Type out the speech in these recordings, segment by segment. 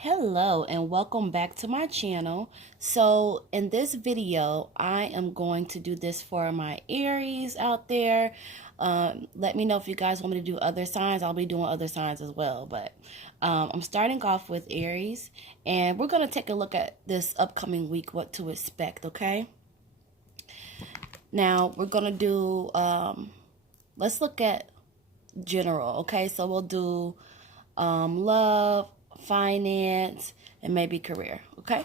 Hello and welcome back to my channel. So in this video I am going to do this for my Aries out there. Let me know if you guys want me to do other signs. I'll be doing other signs as well, but I'm starting off with Aries, and we're going to take a look at this upcoming week, what to expect. Okay, now we're going to do let's look at general. Okay, so we'll do love, finance, and maybe career. Okay,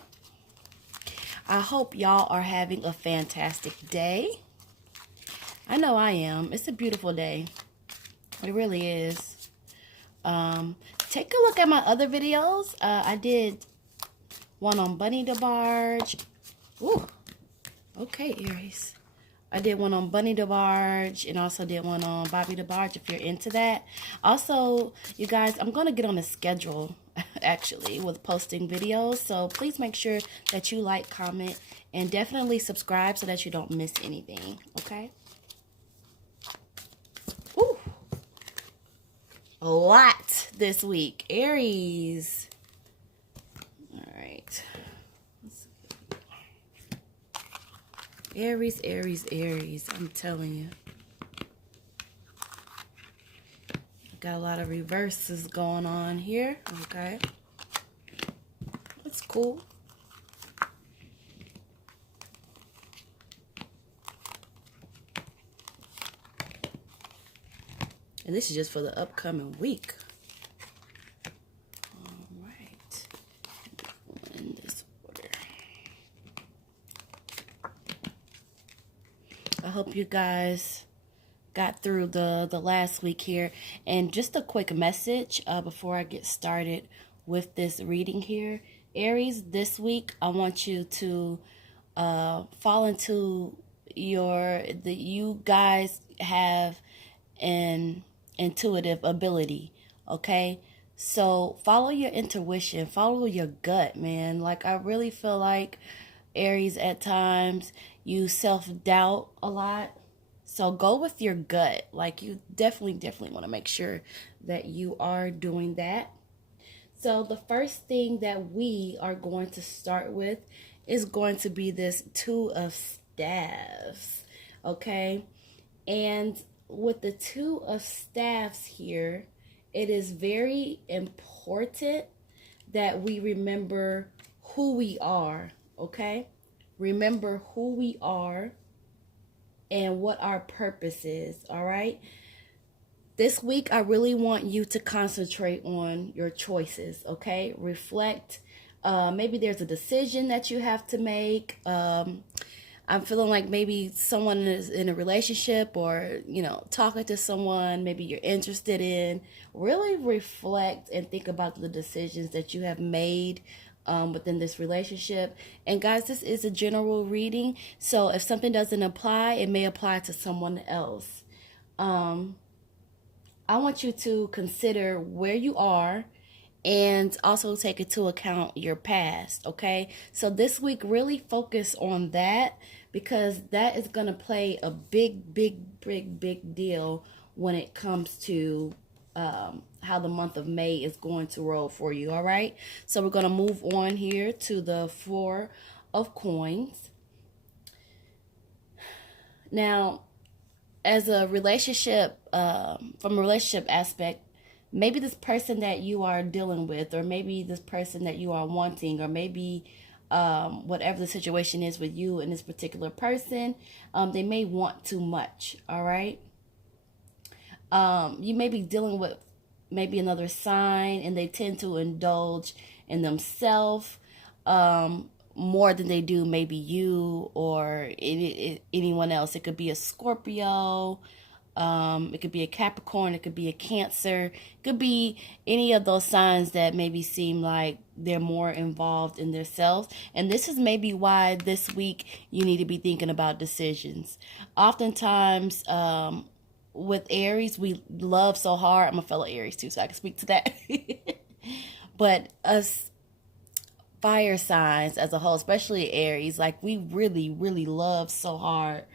I hope y'all are having a fantastic day. I know I am. It's a beautiful day. It really is. Take a look at my other videos. I did one on Bunny the Barge. Ooh, okay, Aries. I did one on Bunny the Barge and also did one on Bobby the Barge if you're into that. Also, you guys, I'm going to get on a schedule actually with posting videos. So please make sure that you like, comment, and definitely subscribe so that you don't miss anything. Okay? Ooh. A lot this week. Aries. All right. Aries, Aries, Aries. I'm telling you. Got a lot of reverses going on here. Okay. That's cool. And this is just for the upcoming week. All right. In this order. I hope you guys got through the last week here. And just a quick message before I get started with this reading here. Aries, this week I want you to fall into you guys have an intuitive ability, okay? So follow your intuition, follow your gut, man. Like, I really feel like Aries, at times you self-doubt a lot. So go with your gut. Like, you definitely want to make sure that you are doing that. So the first thing that we are going to start with is going to be this Two of Staffs, okay? And with the Two of Staffs here, it is very important that we remember who we are, okay? Remember who we are and what our purpose is, all right? This week, I really want you to concentrate on your choices, okay? Reflect. Maybe there's a decision that you have to make. I'm feeling like maybe someone is in a relationship or, talking to someone maybe you're interested in. Really reflect and think about the decisions that you have made within this relationship. And guys, this is a general reading, so if something doesn't apply, it may apply to someone else. I want you to consider where you are and also take into account your past, okay? So this week, really focus on that, because that is going to play a big deal when it comes to how the month of May is going to roll for you, all right? So we're going to move on here to the Four of Coins. Now, as a relationship, from a relationship aspect, maybe this person that you are dealing with, or maybe this person that you are wanting, or maybe whatever the situation is with you and this particular person, they may want too much, all right? You may be dealing with maybe another sign, and they tend to indulge in themselves more than they do maybe you or anyone else. It could be a Scorpio, it could be a Capricorn, it could be a Cancer, it could be any of those signs that maybe seem like they're more involved in themselves. And this is maybe why this week you need to be thinking about decisions. Oftentimes, with Aries, we love so hard. I'm a fellow Aries too, so I can speak to that. But us fire signs as a whole, especially Aries, like, we really love so hard.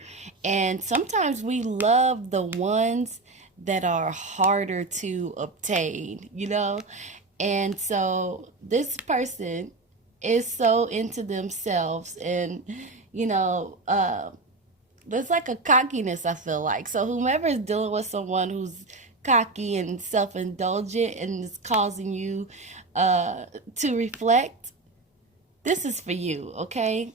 And sometimes we love the ones that are harder to obtain, And so this person is so into themselves, and you know, there's like a cockiness, I feel like. So whomever is dealing with someone who's cocky and self-indulgent and is causing you to reflect, this is for you, okay?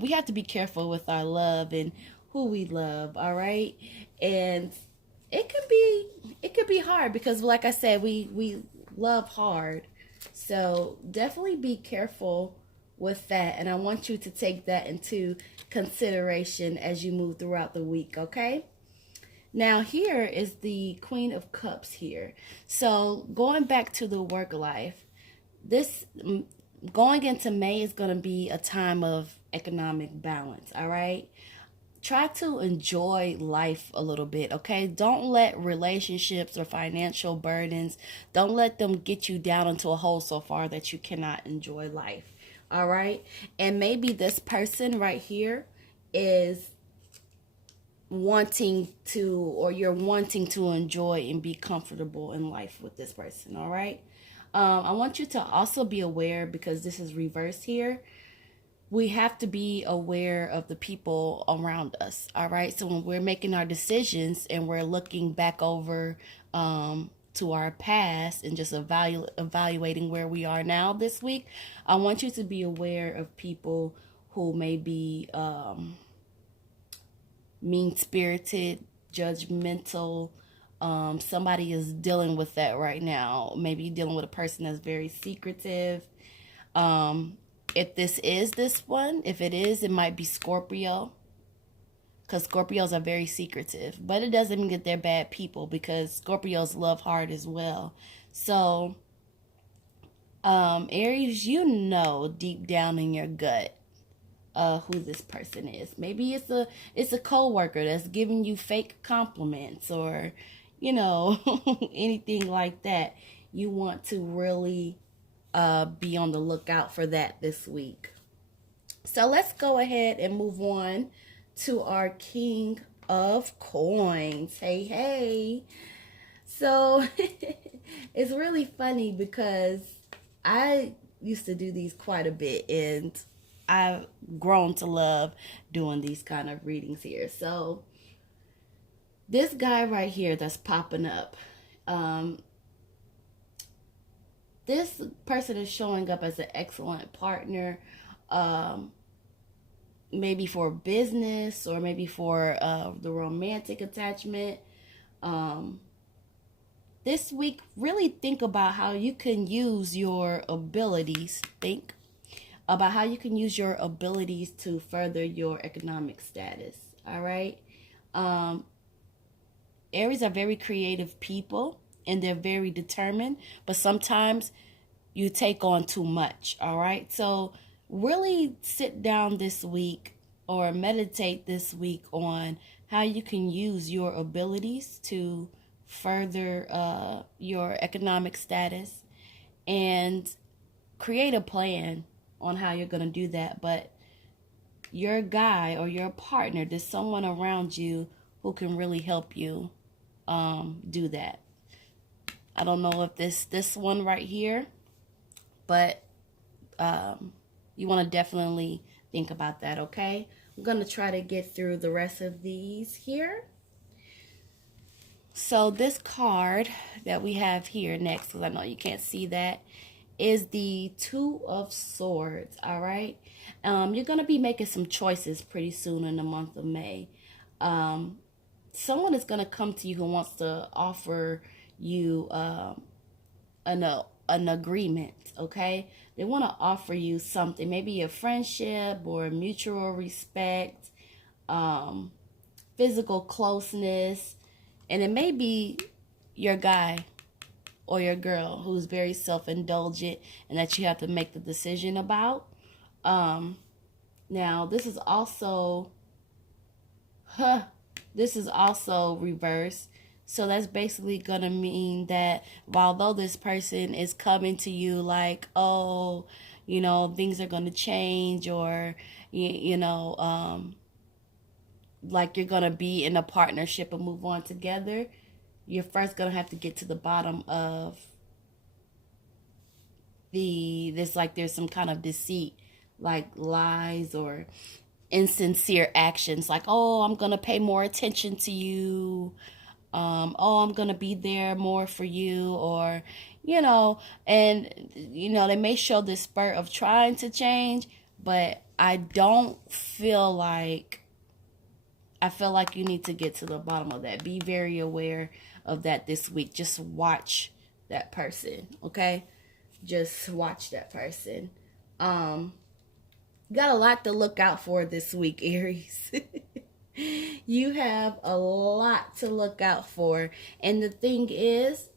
We have to be careful with our love and who we love, all right? And it could be hard because, like I said, we love hard. So definitely be careful with that, and I want you to take that into consideration as you move throughout the week, okay? Now here is the Queen of Cups here. So going back to the work life, this going into May is going to be a time of economic balance, all right? Try to enjoy life a little bit, okay? Don't let relationships or financial burdens, don't let them get you down into a hole so far that you cannot enjoy life, all right? And maybe this person right here is wanting to, or you're wanting to enjoy and be comfortable in life with this person, all right? I want you to also be aware, because this is reversed here, we have to be aware of the people around us, all right? So when we're making our decisions and we're looking back over to our past and just evaluating where we are now this week, I want you to be aware of people who may be mean-spirited, judgmental. Somebody is dealing with that right now. Maybe you're dealing with a person that's very secretive. If this is this one, if it is, it might be Scorpio, because Scorpios are very secretive. But it doesn't mean that they're bad people, because Scorpios love hard as well. So, Aries, you know deep down in your gut who this person is. Maybe it's a coworker that's giving you fake compliments, or anything like that. You want to really be on the lookout for that this week. So let's go ahead and move on to our King of Coins. Hey, hey. So it's really funny because I used to do these quite a bit, and I've grown to love doing these kind of readings here. So this guy right here that's popping up, this person is showing up as an excellent partner, maybe for business or maybe for the romantic attachment. This week, really think about how you can use your abilities. Think about how you can use your abilities to further your economic status. All right. Aries are very creative people, and they're very determined, but sometimes you take on too much. All right. So really sit down this week or meditate this week on how you can use your abilities to further your economic status, and create a plan on how you're going to do that. But your guy or your partner, there's someone around you who can really help you do that. I don't know if this one right here, but you want to definitely think about that, okay? I'm going to try to get through the rest of these here. So this card that we have here next, because I know you can't see that, is the Two of Swords, all right? You're going to be making some choices pretty soon in the month of May. Someone is going to come to you who wants to offer you an agreement, okay? They want to offer you something, maybe a friendship or mutual respect, physical closeness, and it may be your guy or your girl who's very self-indulgent and that you have to make the decision about. Now, this is also reversed. So that's basically going to mean that although this person is coming to you like, oh, things are going to change, or, like you're going to be in a partnership and move on together, you're first going to have to get to the bottom of there's some kind of deceit, like lies or insincere actions, like, oh, I'm gonna pay more attention to you, oh, I'm gonna be there more for you, or and they may show this spurt of trying to change, but I feel like you need to get to the bottom of that. Be very aware of that this week. Just watch that person, okay? Just watch that person. Got a lot to look out for this week, Aries. You have a lot to look out for. And the thing is,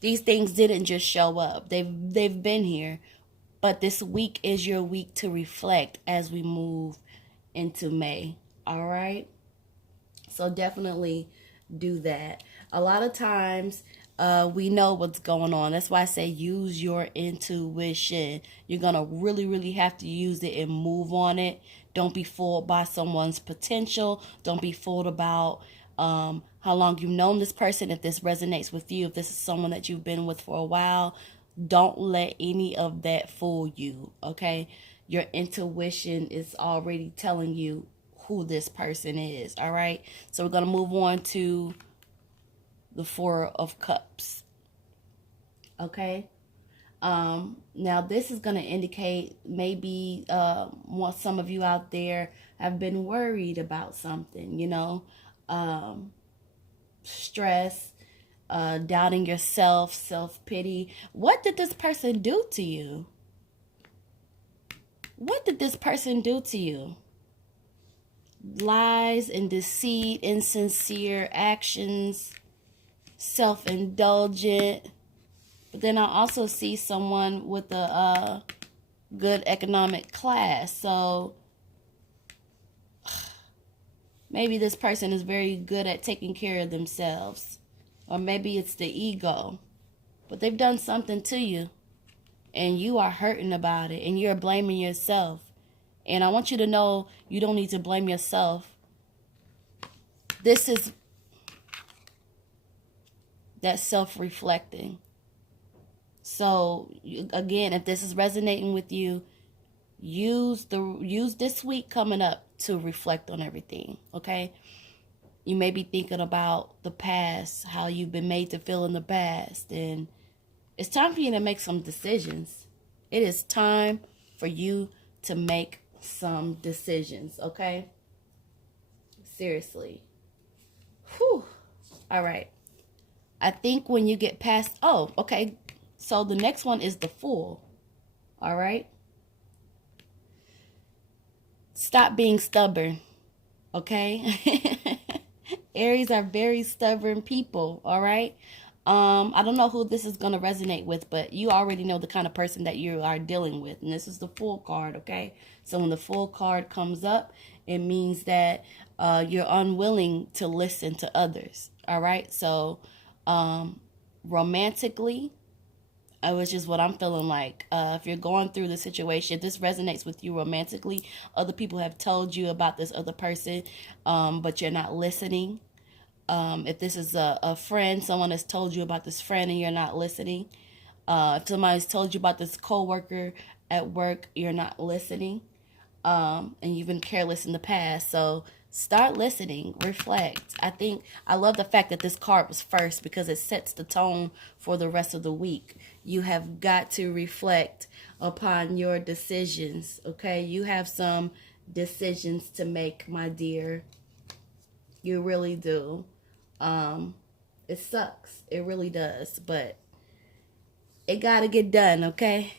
these things didn't just show up. They've been here. But this week is your week to reflect as we move into May. All right? So definitely do that. A lot of times we know what's going on. That's why I say use your intuition. You're going to really, really have to use it and move on it. Don't be fooled by someone's potential. Don't be fooled about how long you've known this person. If this resonates with you, if this is someone that you've been with for a while, don't let any of that fool you, okay? Your intuition is already telling you who this person is, all right? So we're going to move on to the Four of Cups, okay? Now this is going to indicate maybe some of you out there have been worried about something, stress, doubting yourself, self-pity. What did this person do to you? What did this person do to you? Lies and deceit, insincere actions, self-indulgent. But then I also see someone with a good economic class. So maybe this person is very good at taking care of themselves. Or maybe it's the ego. But they've done something to you. And you are hurting about it. And you're blaming yourself. And I want you to know you don't need to blame yourself. This is that self-reflecting. So again, if this is resonating with you, use this week coming up to reflect on everything, okay? You may be thinking about the past, how you've been made to feel in the past, and it's time for you to make some decisions. It is time for you to make some decisions, okay? Seriously. Whew. All right. I think when you get past, okay. So the next one is the Fool. All right. Stop being stubborn. Okay. Aries are very stubborn people. All right. I don't know who this is going to resonate with, but you already know the kind of person that you are dealing with. And this is the Fool card. Okay. So when the Fool card comes up, it means that you're unwilling to listen to others. All right. So romantically, which is what I'm feeling like. If you're going through the situation, if this resonates with you romantically, other people have told you about this other person, but you're not listening. If this is a friend, someone has told you about this friend and you're not listening. If somebody's told you about this coworker at work, you're not listening. And you've been careless in the past. So start listening, reflect. I love the fact that this card was first because it sets the tone for the rest of the week. You have got to reflect upon your decisions, okay? You have some decisions to make, my dear. You really do. It sucks. It really does. But it got to get done, okay?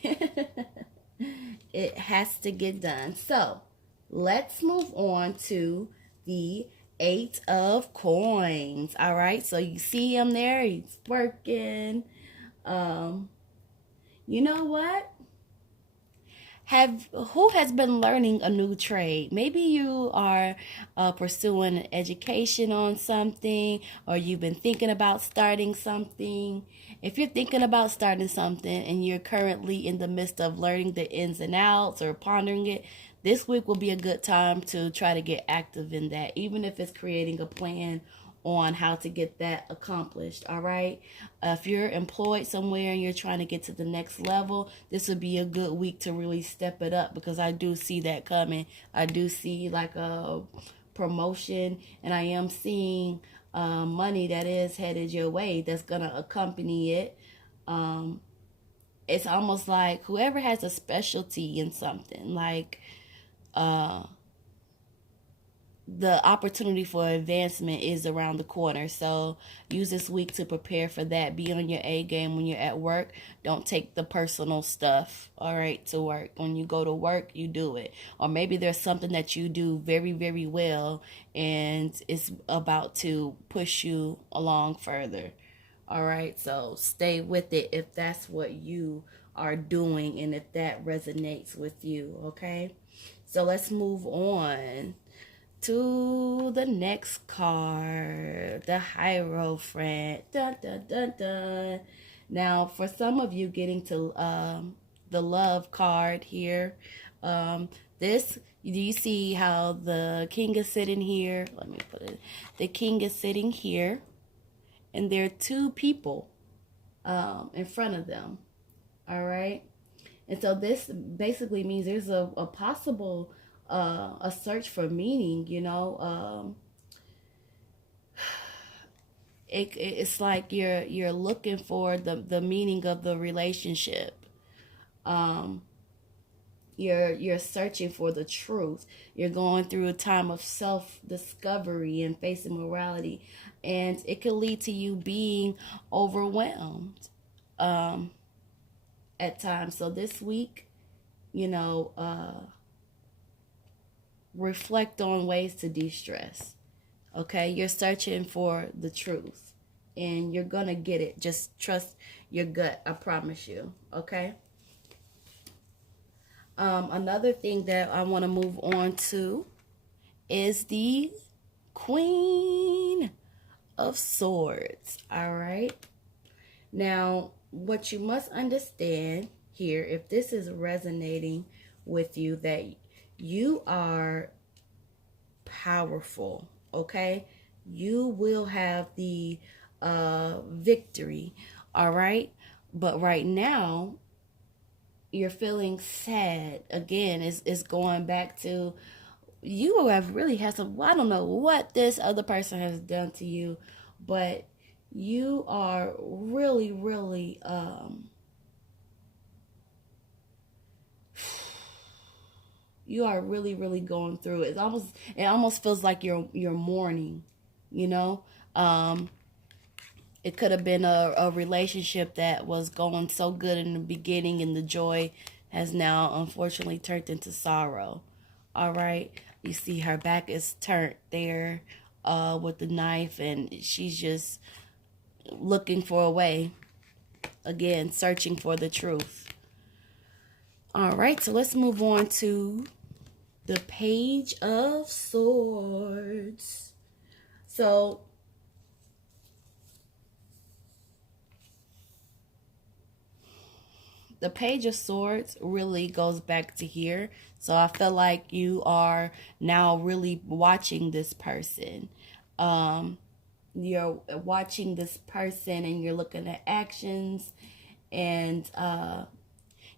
It has to get done. So let's move on to the 8 of Coins. All right. So you see him there. He's working. You know what? Who has been learning a new trade? Maybe you are pursuing an education on something, or you've been thinking about starting something. If you're thinking about starting something and you're currently in the midst of learning the ins and outs or pondering it, this week will be a good time to try to get active in that, even if it's creating a plan on how to get that accomplished. All right. If you're employed somewhere and you're trying to get to the next level, this would be a good week to really step it up, because I do see that coming. I do see like a promotion, and I am seeing money that is headed your way that's going to accompany it. It's almost like whoever has a specialty in something, like the opportunity for advancement is around the corner. So use this week to prepare for that. Be on your A game when you're at work. Don't take the personal stuff, all right, to work. When you go to work, you do it. Or maybe there's something that you do very, very well, and it's about to push you along further. All right, so stay with it if that's what you are doing and if that resonates with you, okay? So let's move on to the next card, the Hierophant. Dun, dun, dun, dun. Now, for some of you getting to the love card here, this, do you see how the king is sitting here? Let me put it. The king is sitting here, and there are two people in front of them. All right. And so this basically means there's a possible a search for meaning, you know. It's like you're looking for the meaning of the relationship. You're searching for the truth. You're going through a time of self-discovery and facing morality, and it could lead to you being overwhelmed at times. So this week, you know, reflect on ways to de-stress. Okay, you're searching for the truth, and you're gonna get it. Just trust your gut, I promise you. Okay. Another thing that I want to move on to is the Queen of Swords. All right. Now, what you must understand here, if this is resonating with you, that you are powerful, okay? You will have the victory, all right? But right now, you're feeling sad. Again, it's going back to you have really had some, I don't know what this other person has done to you, but you are really, really you are really, really going through it. It almost feels like you're mourning, you know. It could have been a relationship that was going so good in the beginning, and the joy has now unfortunately turned into sorrow. All right, you see her back is turned there with the knife, and she's just looking for a way, again, searching for the truth. All right, so let's move on to the Page of Swords. So the Page of Swords really goes back to here. So I feel like you are now really watching this person. You're watching this person, and you're looking at actions, and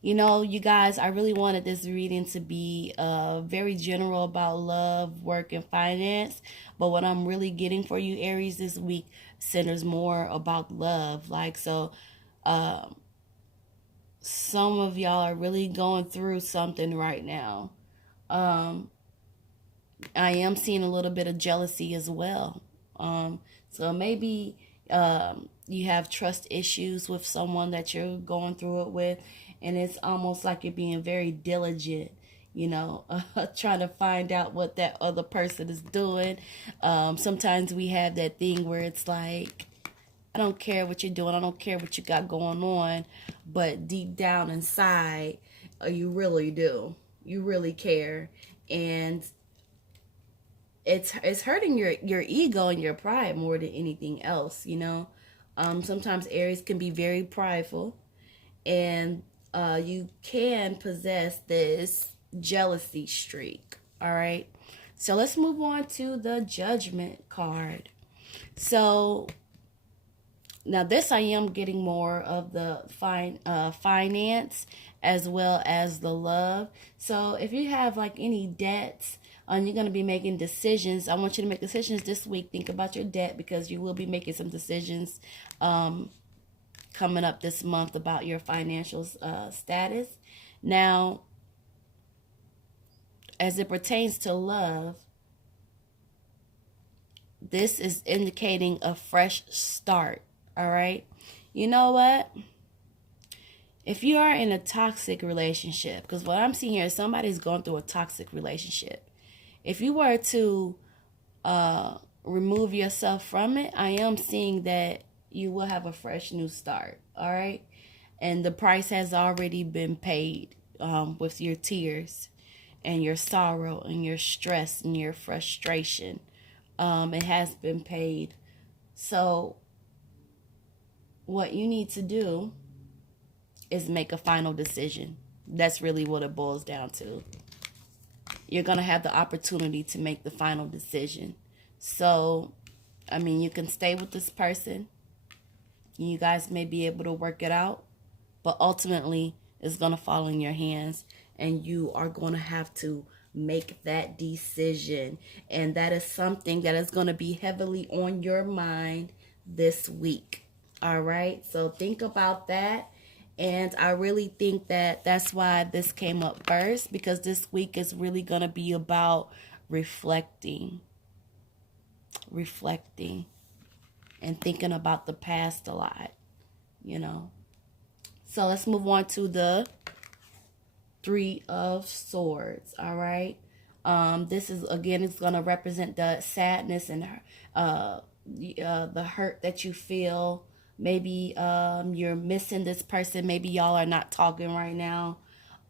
you know, you guys, I really wanted this reading to be very general about love, work, and finance. But what I'm really getting for you, Aries, this week centers more about love. Like, so some of y'all are really going through something right now. I am seeing a little bit of jealousy as well. So maybe you have trust issues with someone that you're going through it with, and it's almost like you're being very diligent, you know, trying to find out what that other person is doing. Sometimes we have that thing where it's like, I don't care what you're doing, I don't care what you got going on, but deep down inside, you really do. You really care, and it's hurting your ego and your pride more than anything else, you know. Sometimes Aries can be very prideful, and you can possess this jealousy streak. All right, so let's move on to the Judgment card. So now this I am getting more of the finance as well as the love. So if you have like any debts and you're going to be making decisions, I want you to make decisions this week. Think about your debt because you will be making some decisions coming up this month about your financial status. Now, as it pertains to love, this is indicating a fresh start. All right. You know what? If you are in a toxic relationship, because what I'm seeing here is somebody's going through a toxic relationship. If you were to remove yourself from it, I am seeing that you will have a fresh new start. All right. And the price has already been paid with your tears and your sorrow and your stress and your frustration. It has been paid. So what you need to do is make a final decision. That's really what it boils down to. You're going to have the opportunity to make the final decision. So, I mean, you can stay with this person. You guys may be able to work it out. But ultimately, it's going to fall in your hands. And you are going to have to make that decision. And that is something that is going to be heavily on your mind this week. All right, so think about that. And I really think that that's why this came up first, because this week is really going to be about reflecting, and thinking about the past a lot, you know. So let's move on to the Three of Swords, all right? This is, again, it's going to represent the sadness and the hurt that you feel. Maybe you're missing this person. Maybe y'all are not talking right now.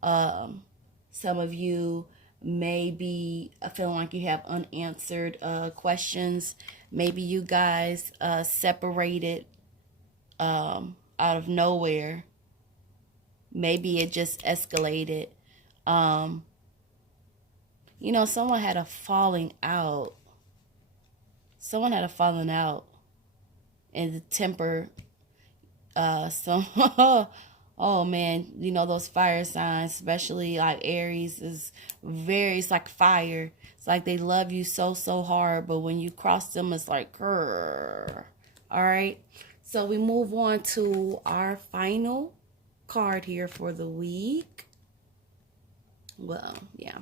Some of you may be feeling like you have unanswered questions. Maybe you guys separated out of nowhere. Maybe it just escalated. You know, someone had a falling out. Someone had a falling out. And the temper, oh man, you know, those fire signs, especially like Aries, is very, it's like fire. It's like they love you so hard, but when you cross them, it's like, grrr. All right. So we move on to our final card here for the week. Well, yeah.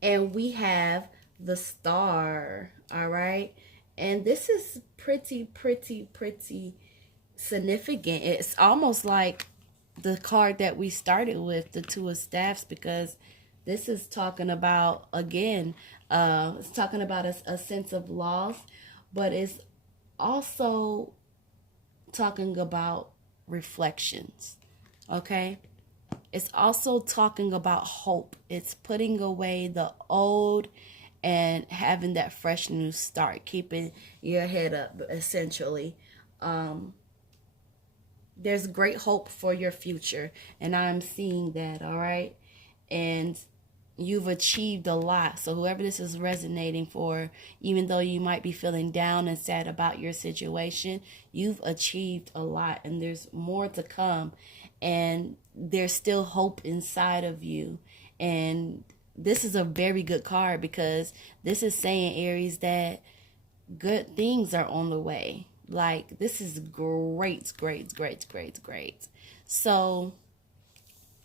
And we have the Star. All right. And this is pretty significant. It's almost like the card that we started with, the Two of Staffs, because this is talking about, again, it's talking about a sense of loss, but it's also talking about reflections, okay? It's also talking about hope. It's putting away the old and having that fresh new start, keeping your head up, essentially. There's great hope for your future, and I'm seeing that, all right? And you've achieved a lot. So whoever this is resonating for, even though you might be feeling down and sad about your situation, you've achieved a lot, and there's more to come, and there's still hope inside of you. And this is a very good card, because this is saying, Aries, that good things are on the way. Like, this is great. So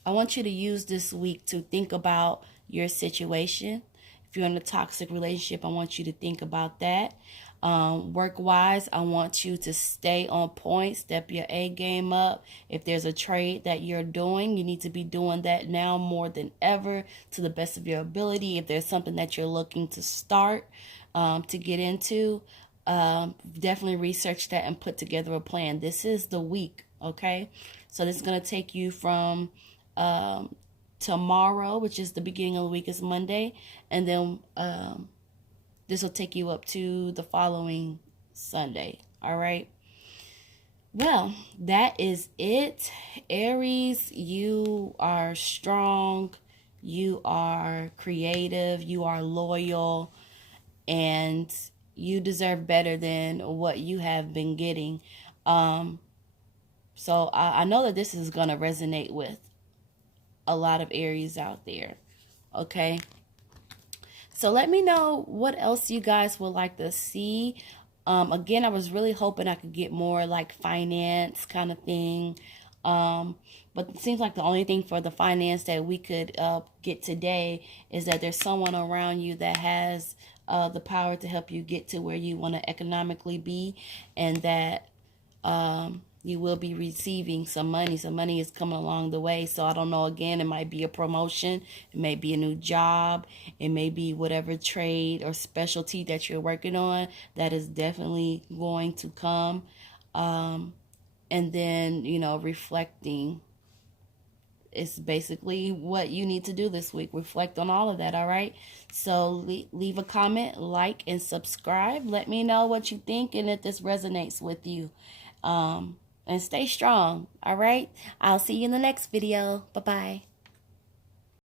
I want you to use this week to think about your situation. If you're in a toxic relationship, I want you to think about that. Work-wise, I want you to stay on point, step your A game up. If there's a trade that you're doing, you need to be doing that now more than ever to the best of your ability. If there's something that you're looking to start, to get into, definitely research that and put together a plan. This is the week, okay? So this is going to take you from tomorrow, which is the beginning of the week, is Monday, and then this will take you up to the following Sunday. All right. Well, that is it. Aries, you are strong. You are creative. You are loyal. And you deserve better than what you have been getting. So I know that this is going to resonate with a lot of Aries out there. Okay. So let me know what else you guys would like to see. Again, I was really hoping I could get more like finance kind of thing. But it seems like the only thing for the finance that we could get today is that there's someone around you that has the power to help you get to where you want to economically be, and that you will be receiving some money. Some money is coming along the way. So I don't know, again, it might be a promotion, it may be a new job, it may be whatever trade or specialty that you're working on. That is definitely going to come. And then, you know, reflecting is basically what you need to do this week. Reflect on all of that, all right? So leave a comment, like, and subscribe. Let me know what you think and if this resonates with you. And stay strong, all right? I'll see you in the next video. Bye-bye.